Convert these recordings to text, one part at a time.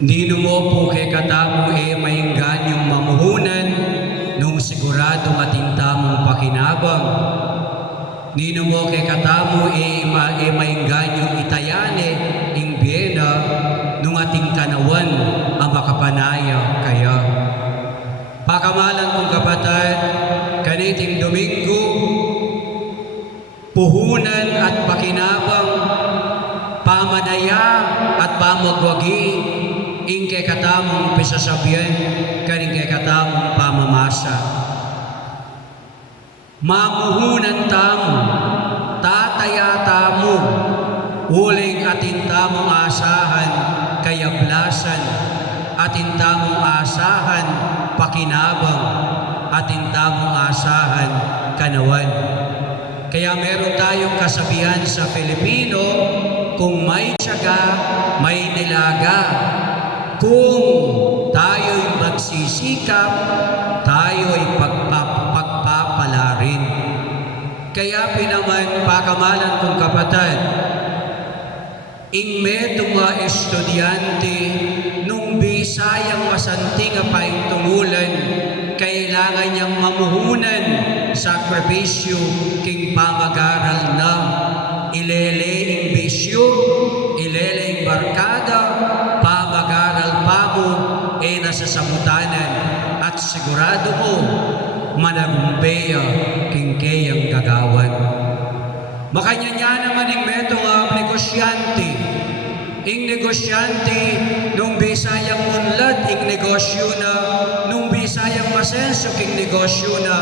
Nino mo po kay katamo mainggan yung mamuhunan nung siguradong atintamong pakinabang. Nino mo kay katamo mainggan yung itayane ing biyena nung ating kanawan ang makapanaya kaya. Pakamalan kong kapatid, kaniting Domingo, puhunan at pakinabang, pamanaya at pamagwagi, ing kay katamong pisasabihan, karing kay katamong pamamasa. Mamuhunan tamo, tataya tamo, uling atin tamong asahan, kayablasan, atin tamong asahan, pakinabang, atin tamong asahan, kanawan. Kaya meron tayong kasabihan sa Pilipino, kung may tiyaga, may nilaga. Kung tayo'y magsisikap, tayo'y pagpapala rin. Kaya pinaman pakamalan kong kapatid, ingmetong mga estudyante nung bisayang masanting apaing tumulan, kailangan niyang mamuhunan sakripisyo king pamagaral na ileleing bisyo, ileleing barkada, pamagaral pa mo nasasamutanan at sigurado mo managumpeya king kayang gagawan. Makanya niya naman ing metong negosyante. Ing negosyante nung bisayang unlad ing negosyo na, nung bisayang masenso king negosyo na,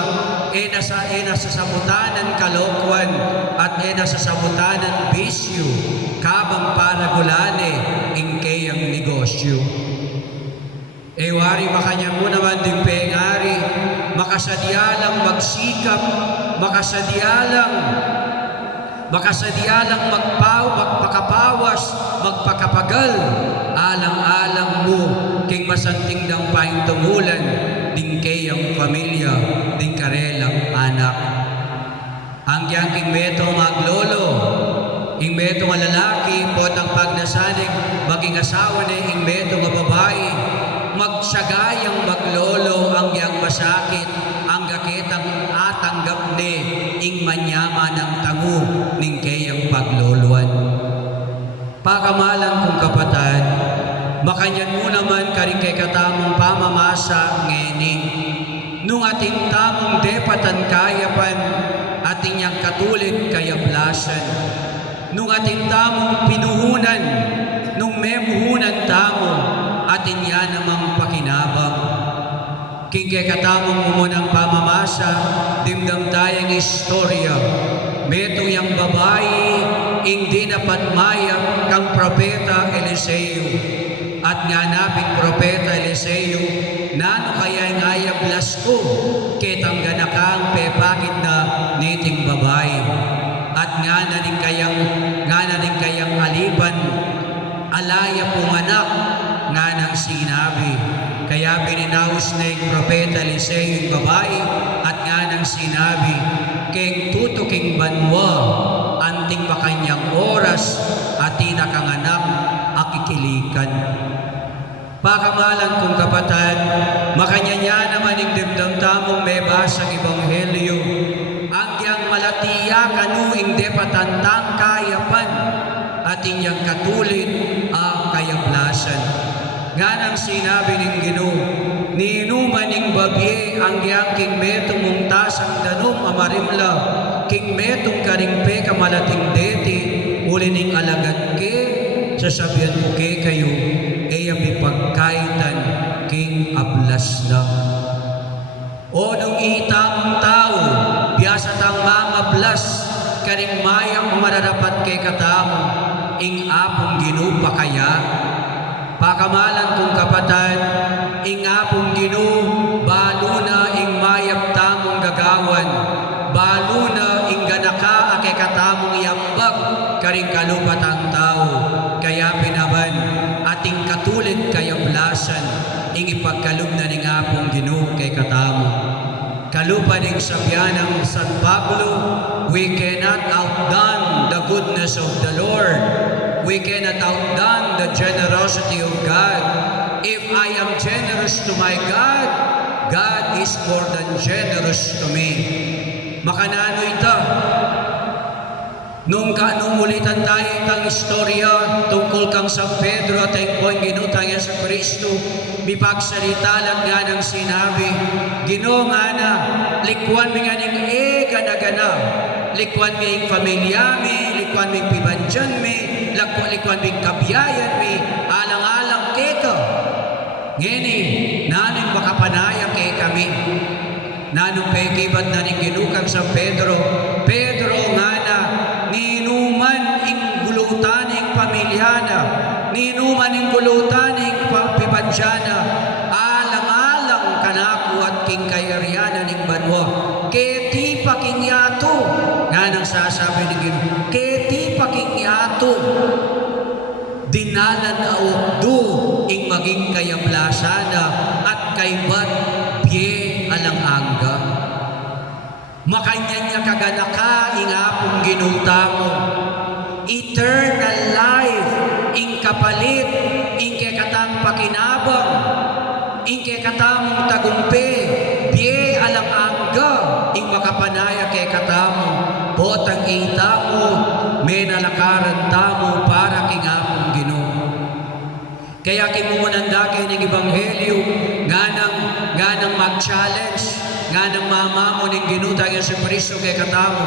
nasasamutanan kalokwan at nasasamutanan bisyo kabang paragulane ing kayang negosyo. Wari makanya mo naman din pengari, makasadyalang magsikap, makasadyalang magpakapawas, magpakapagal, alang-alang mo, king masanting dampaing tumulan, ding kayang pamilya, ding karelang anak. Ang king meto maglolo, ing meto nga lalaki, pot ang pagnasanig, maging asawa na ing meto nga babae, magsagayang maglolo ang yang masakit, ang gakitang atanggap ni ing manyaman ng tangu ning kayang pagloluan. Pakamalan kong kapatid, makanyan mo naman karing kay katamong pamamasa ngening, nung ating tamong depatan kayapan, ating yang katulid kayablasan, nung ating tamong pinuhunan, nung memuhunan tamo, atin yan namang pakinabang. King kay katamong umunang pamamasa, dimdam tayong istorya. Meto yang babae, hindi dapat mayang kang propeta Eliseo. At nga naping propeta Eliseo, nano kaya ngayablas ko, kitang ganakang pepakit na niting babae. At nga na din kayang aliban, alaya pong anak, nga nang sinabi. Kaya bininaos na yung propeta Eliseo yung babae at nga nang sinabi, keng tutuking banwa, anting makanyang oras at tinakanganak akikilikan. Pakamalan kong kapatid, makanya niya naman yung dimdamtamong may basang ebanghelyo, ang yang malatiya kanuing depatantang kayapan, at inyang katulid ang kayablasan. Nga nang sinabi ng Ginoo, ninuman ning babye ang yang king metong mungtasang danom amarimla, king metong karingpe kamalating deti, uli ning alagad ke, sasabihan mo ke kayo, mi pagkaitan king ablas na. O nung itamang tao, biyasa tang mamablas, karing mayang mararapat kay katamo, ing apong Ginoo pa kaya. Pakamalan kong kapatid, ing apong Ginoo, balo na ing mayap tamong gagawan, balo na ing ganaka akay katamong iambag, karing kalupat ang tao. Kaya pinaban, ating katulid kayablasan, ing ipagkalub na ning apong Ginoo kay katamo. Kalupa ning sabihan ng San Pablo, we cannot outdone the goodness of the Lord. we cannot outdone the generosity of God. If I am generous to my God, God is more than generous to me. Makanano ito? Nung ulitan tayo itang istorya tungkol kang San Pedro at ang po'y ginutang niya sa Kristo, mipagsalita lang nga ng sinabi, Ginoo nga na, likuan mi nga ning ganagana, likuan mi ang pamilya mi, likuan mi ang pibandyan mi, likuan mi ang kabiyayan mi, alang-alang kito. Ngini, naning makapanaya kay kami. Nanong pekibat na ning ginukang San Pedro, Pedro nga na, ninuman ing gulutan ing pamilyana, ninuman ing gulutan ing pibansyana, alang-alang kanako at king kayariana ning banwa. Keti pakingyato, nga nang sasabi ni Ginoo, keti pakingyato, dinalan aukdo ing maging kayablasana at kaybat biye alang angga. Makanya niya kaganaka ing apong ginuta mo. Eternal life ing kapalit ing kekatang pakinabang ing kekatamong tagumpe biye alang angga ing makapanaya kekatamo botang itamo menalakaran tamo para king apong Ginoo. Kaya kimumunanda kay ng Ebanghelyo ganang mag-challenge nga ng mama mo ning ginutang yung si Kristo kay katamo.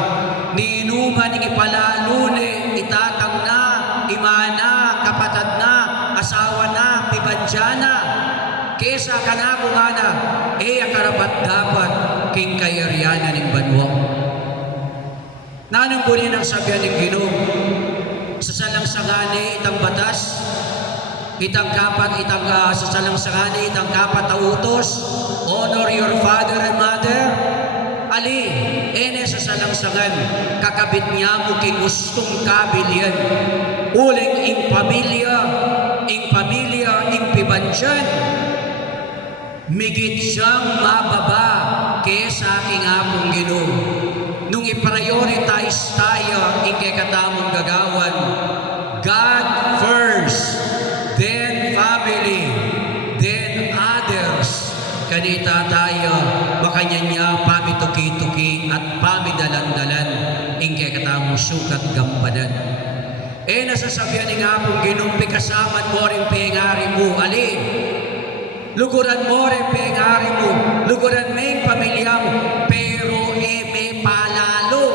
Niinuman ning ipalalune, itatang na, imana, kapatad na, asawa na, pibansyana. Kesa kanako nga na, akarapat dapat king kayariana ning banwa. Nanong po rin ang sabihan ng Ginoo, sa salangsangani itang batas, itang kapat, sa salangsangani itang kapat na utos, honor your father and mother. Ali, sa salangsangan, kakabit niya mo king gustong kabilyan. Uling ing pamilya, ing pibansyan. Migit siyang mababa kesa aking apong Ginoo. Nung i-prioritize tayo ing kekatamong gagawan, God first, then family, then others. Kanita tayo, makanya niya pamituki-tuki at pamidalan-dalan ing kekatamong sukat gambadan. Nasasabihan ni nga pong ginumpi kasaman mo rin pengari mo, alin? Luguran mo rin pengari mo, luguran may pamilya mo, pero may palalo.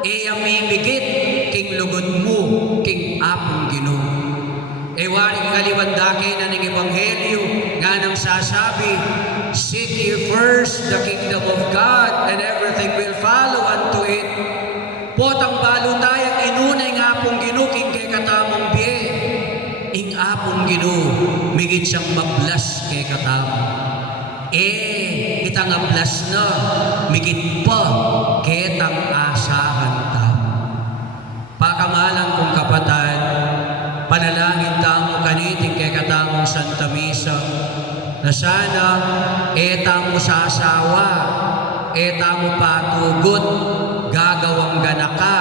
Amimigit king lugod mo, king apong Ginoo. Waring kaliwandake na ng Ebanghelyo nga nang sasabi, seek ye first the kingdom of God and everything will follow unto it. Potang balo tayong inunay ng apong Ginoo king kay katamong biye. Ing apong Ginoo, migit siyang mablas kay katamong. Itang ablas na, migit pa ketang asahan tamo. Pakamalan kong kapatid, panalangin tamo kaniting kay katamong Santa Misa, na sana tamo sa asawa, tamo patugot, gagawang ganaka,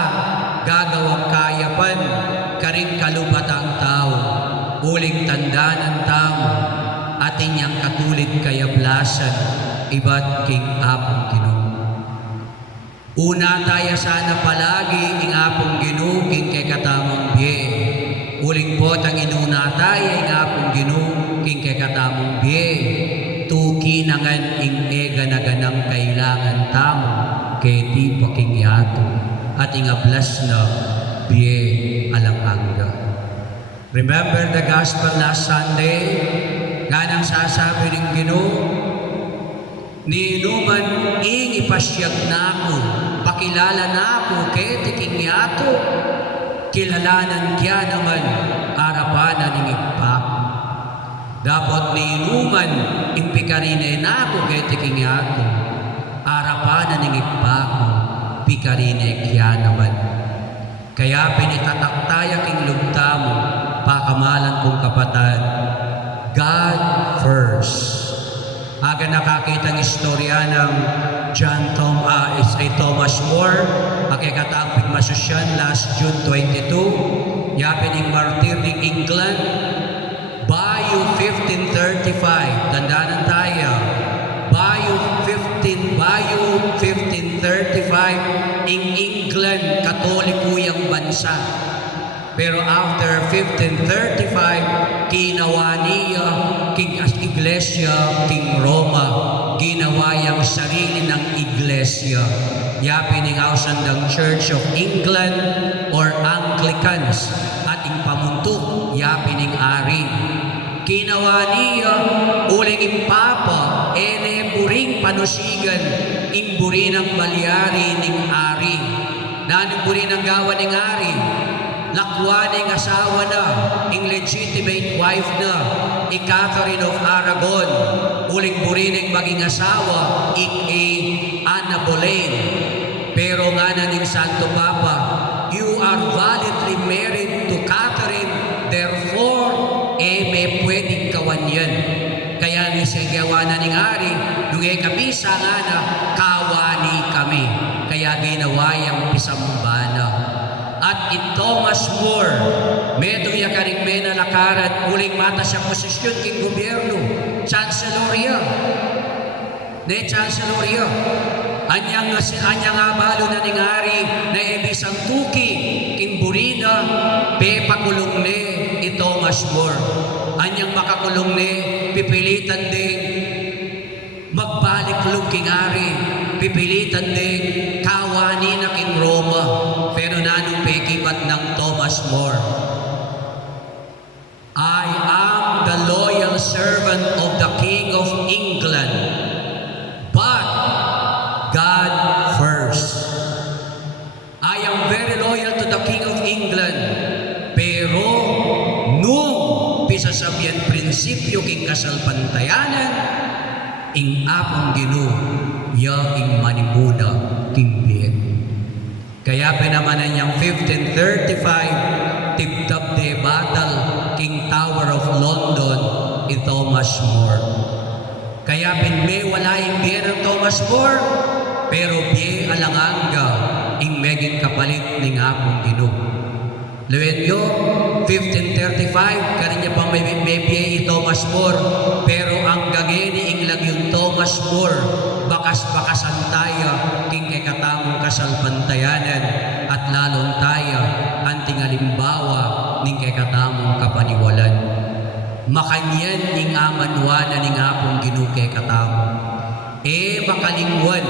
gagawang kayapan, karing kalubatang tao, uling tandaan tamo, at inyang katulid kayablasan, iba't king apong Ginoo. Una tayo sana palagi ing apong Ginoo king kay katamong biye. Uling po tang inuna tayo ing apong Ginoo king kay katamong biye. Tuki nangan ing ganaganang kailangan tamo kay di paking yato at ing ablas na biye alang angga. Remember the gospel last Sunday? Nga nang sasabi ng Ginoo, ninuman ing ipasyag na ako, pakilala na ako kay tiking yato, kilalanan kya naman arapanan ng ipak. Dapat ninuman impikarinay na ako kay tiking yato, arapanan ng ipak, pikarinay kya naman. Kaya pinitataktaya king lugta mo, pakamalan kong kapatid, God first. aga nakakita ng istorya ng Thomas More, akikatampig masusyan last June 22, yapin ng martir ng England, Bayo 1535, tandaan tayo, Bayo 1535, in England, Katoliko yung bansa. Pero after 1535, ginawa niya king iglesia, king Roma, ginawa yung sarili ng iglesia. Yapin ng Ausandang Church of England or Anglicans, ating pamuntok, yapin ng ari. Ginawa niya uling impapa, buring panusigan, imburi ng balyari ng ari. Naniburi ng gawa ng ari, lakwa ng asawa na, ing legitimate wife na, Catherine of Aragon, uling buri ng maging asawa, Anna Boleyn. Pero nga na ng Santo Papa, you are validly married to Catherine, therefore, may pwedeng kawan yan. Kaya ni sigawa na ng ari, nung kabisa nga na, kawani kami. Kaya ginawa yung pisambana. At in Thomas More, medyo ya karing menalakaran, uling mata siya posisyon king gobyerno, Chancelloria. Ne Chancelloria. Anyang abalo na ningari na ebisang tuki, king burina, pe pakulong ne in Thomas More. Anyang makakulong ne, pipilitan ding magbalik lung king ari, pipilitan ding kawani na king Roma. Pero nanong pekibat ng Thomas More. I am the loyal servant of the King of England, but God first. I am very loyal to the King of England, pero nung pisasabihan prinsipyo king kasalpantayanan, ing apong Ginoo, ya ing manimuna king biyen. Kaya pinamanan niyang 1535, tip-top de battle, King Tower of London, Thomas More. Kaya pinme wala yung biye ng Thomas More, pero biye alanganga, ing meging kapalit ng apong Ginoo. Luwen nyo, 1535, kaninya pang may biye Thomas More, pero ang gageni ing yung Thomas More, bakas-bakasan tayo, king katamong kasalpantayanan, at lalong tayo, anting alimbawa, ning katamong kapaniwalan. Makanyan ning amanwana ning apong Ginoo katamong. Makalingwan,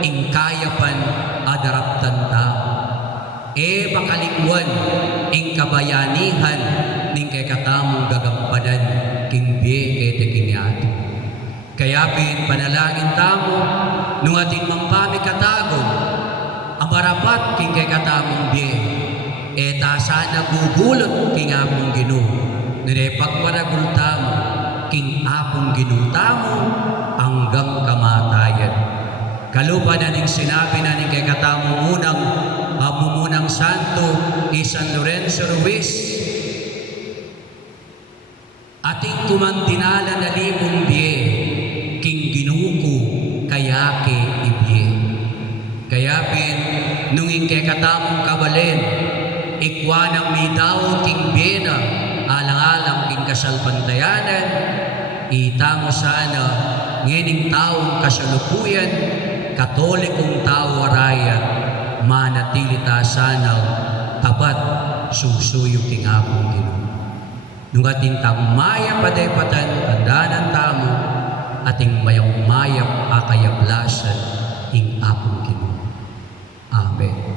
ing kayapan, adaraptan ta. Makalingwan, ing kabayanihan, ning katamong gagampadan, king biye kete Kaya panalangin tamo, nung ating mampami katagon, ang marapat king kay katamong biye, sana gugulot king apong Ginoo. Nire pagmaragul tamo, king apong Ginoo tamo, hanggang kamatayan. Kalupa na ning sinabi na ning kay katamong munang santo, San Lorenzo Ruiz, ating kumandinala na libong biye, king ginuko kaya ke ibye. Kaya nung ingke katamong kabalen, ikwanang midaw king biyena, alang-alang king kasalpantayanan, itamo sana ngining taong kasalukuyan, katolikong tao warayan, manatilita sana tapat susuyo king apong Ginoo. Nung ating tagmaya padepatan, pandanan tamo, ating mayang mayap akayablasan ing apong Ginoo. Amen.